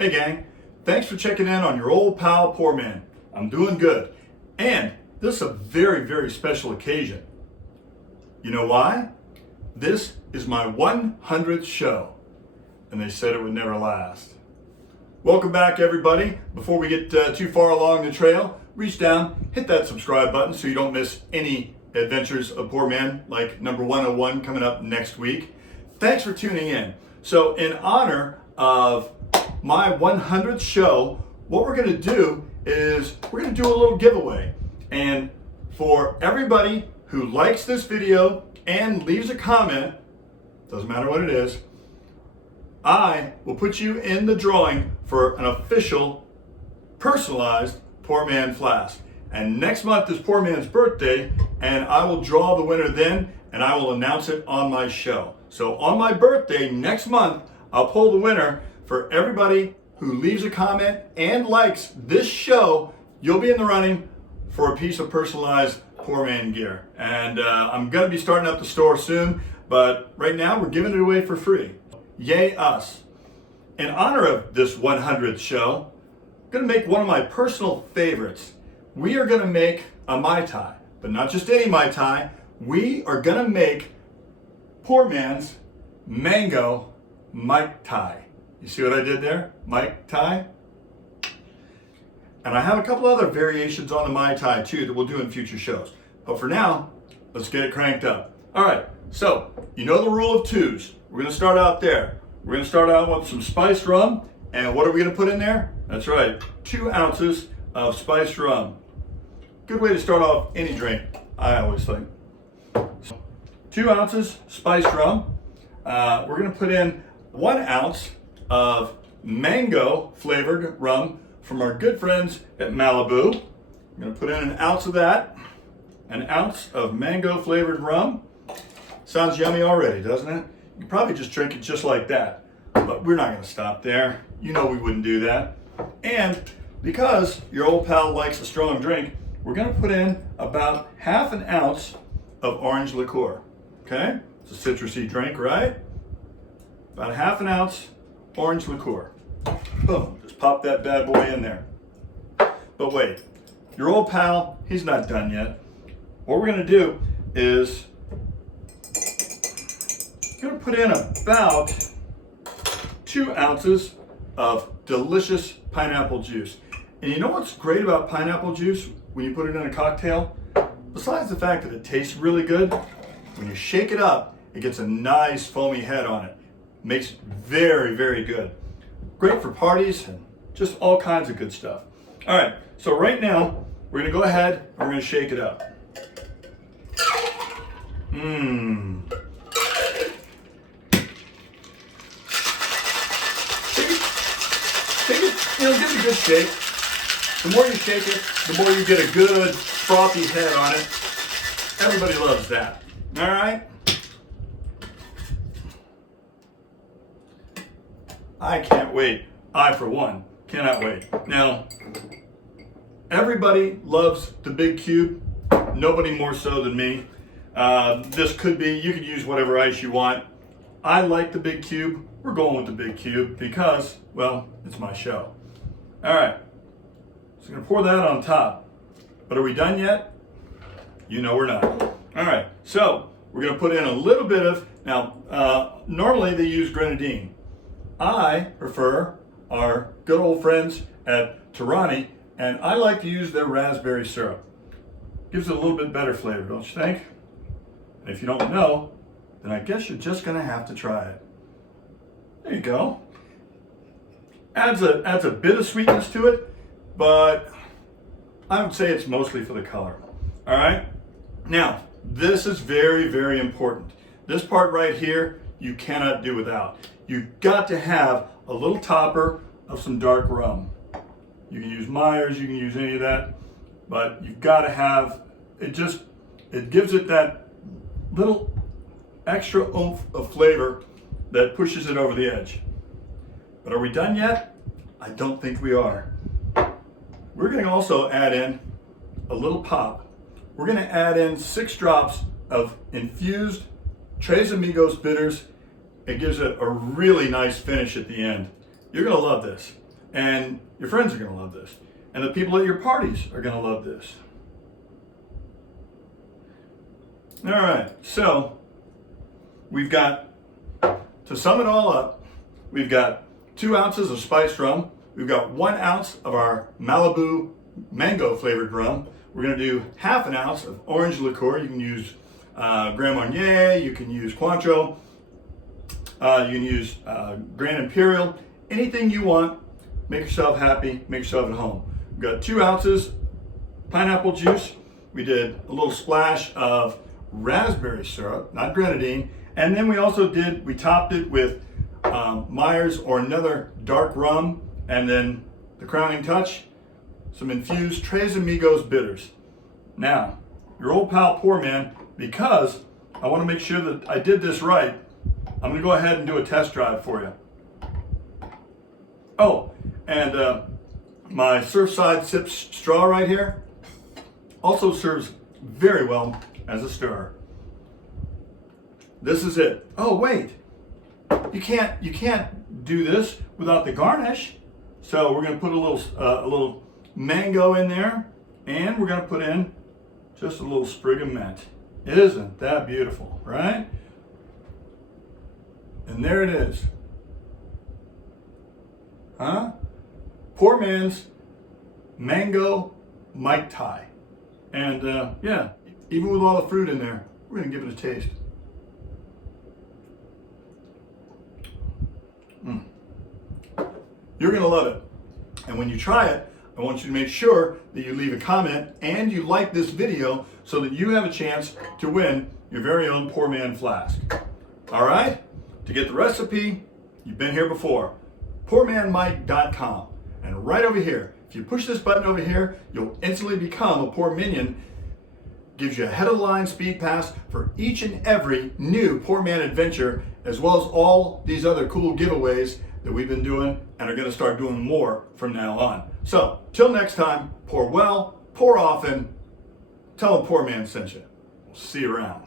Hey gang, thanks for checking in on your old pal Poor Man. I'm doing good. And this is a very, very special occasion. You know why? This is my 100th show. And they said it would never last. Welcome back everybody. Before we get too far along the trail, reach down, hit that subscribe button so you don't miss any adventures of Poor Man, like number 101 coming up next week. Thanks for tuning in. So in honor of my 100th show, what we're gonna do is we're gonna do a little giveaway. And for everybody who likes this video and leaves a comment, doesn't matter what it is, I will put you in the drawing for an official, personalized Poor Man flask. And next month is Poor Man's birthday, and I will draw the winner then, and I will announce it on my show. So on my birthday next month, I'll pull the winner. For everybody who leaves a comment and likes this show, you'll be in the running for a piece of personalized Poor Man gear. And I'm gonna be starting up the store soon, but right now we're giving it away for free. Yay us. In honor of this 100th show, I'm gonna make one of my personal favorites. We are gonna make a Mai-Tai, but not just any Mai-Tai. We are gonna make Poor Man's Mango MIKE-TAI. You see what I did there? MIKE-TAI. And I have a couple other variations on the Mai-Tai too that we'll do in future shows. But for now, let's get it cranked up. All right, so you know the rule of twos. We're gonna start out there. We're gonna start out with some spiced rum. And what are we gonna put in there? That's right, 2 ounces of spiced rum. Good way to start off any drink, I always think. So, 2 ounces spiced rum. We're gonna put in 1 ounce of mango flavored rum from our good friends at Malibu. I'm gonna put in 1 ounce of that, 1 ounce of mango flavored rum. Sounds yummy already, doesn't it? You probably just drink it just like that, but we're not gonna stop there. You know we wouldn't do that. And because your old pal likes a strong drink, we're gonna put in about 1/2 ounce of orange liqueur, okay? It's a citrusy drink, right? About 1/2 ounce orange liqueur. Boom, just pop that bad boy in there. But wait, your old pal, he's not done yet. What we're gonna do is we're gonna put in about 2 ounces of delicious pineapple juice. And you know what's great about pineapple juice when you put it in a cocktail? Besides the fact that it tastes really good, when you shake it up, it gets a nice foamy head on it. Makes it very, very good. Great for parties and just all kinds of good stuff. All right, so right now, we're gonna go ahead and we're gonna shake it up. Take it, give it a good shake. The more you shake it, the more you get a good frothy head on it. Everybody loves that. All right? I can't wait. I, for one, cannot wait. Now, everybody loves the big cube. Nobody more so than me. This could be, you could use whatever ice you want. I like the big cube. We're going with the big cube because, well, it's my show. All right, so I'm gonna pour that on top. But are we done yet? You know we're not. All right, so we're gonna put in a little bit of, now, normally they use grenadine. I prefer our good old friends at Tirani, and I like to use their raspberry syrup. Gives it a little bit better flavor, don't you think? And if you don't know, then I guess you're just gonna have to try it. There you go. Adds a bit of sweetness to it, but I would say it's mostly for the color. All right? Now, this is very, very important. This part right here, you cannot do without. You've got to have a little topper of some dark rum. You can use Myers, you can use any of that, but you've got to have, it gives it that little extra oomph of flavor that pushes it over the edge. But are we done yet? I don't think we are. We're going to also add in a little pop. We're going to add in 6 drops of infused Tres Amigos bitters. It gives it a really nice finish at the end. You're going to love this. And your friends are going to love this. And the people at your parties are going to love this. All right, so we've got, to sum it all up, we've got 2 ounces of spiced rum. We've got 1 ounce of our Malibu mango flavored rum. We're going to do half an ounce of orange liqueur. You can use Grand Marnier, you can use Cointreau, you can use Grand Imperial, anything you want. Make yourself happy, make yourself at home. We've got 2 ounces pineapple juice. We did a little splash of raspberry syrup, not grenadine. And then we topped it with Myers or another dark rum. And then the crowning touch, some infused Tres Amigos bitters. Now, your old pal Pour Man, because I want to make sure that I did this right, I'm going to go ahead and do a test drive for you. Oh, and my Surfside Sip straw right here also serves very well as a stirrer. This is it. Oh wait, you can't do this without the garnish. So we're going to put a little mango in there, and we're going to put in just a little sprig of mint. Isn't that beautiful, right? And there it is. Huh? POURMAN'S mango MIKE-TAI. And yeah, even with all the fruit in there, we're going to give it a taste. You're going to love it. And when you try it, I want you to make sure that you leave a comment and you like this video so that you have a chance to win your very own Pour Man flask. All right? To get the recipe, you've been here before. PourManMike.com. And right over here, if you push this button over here, you'll instantly become a Pour Minion. Gives you a head of the line speed pass for each and every new Pour Man adventure, as well as all these other cool giveaways that we've been doing and are going to start doing more from now on. So, till next time, pour well, pour often, tell a Pour Man sent you. We'll see you around.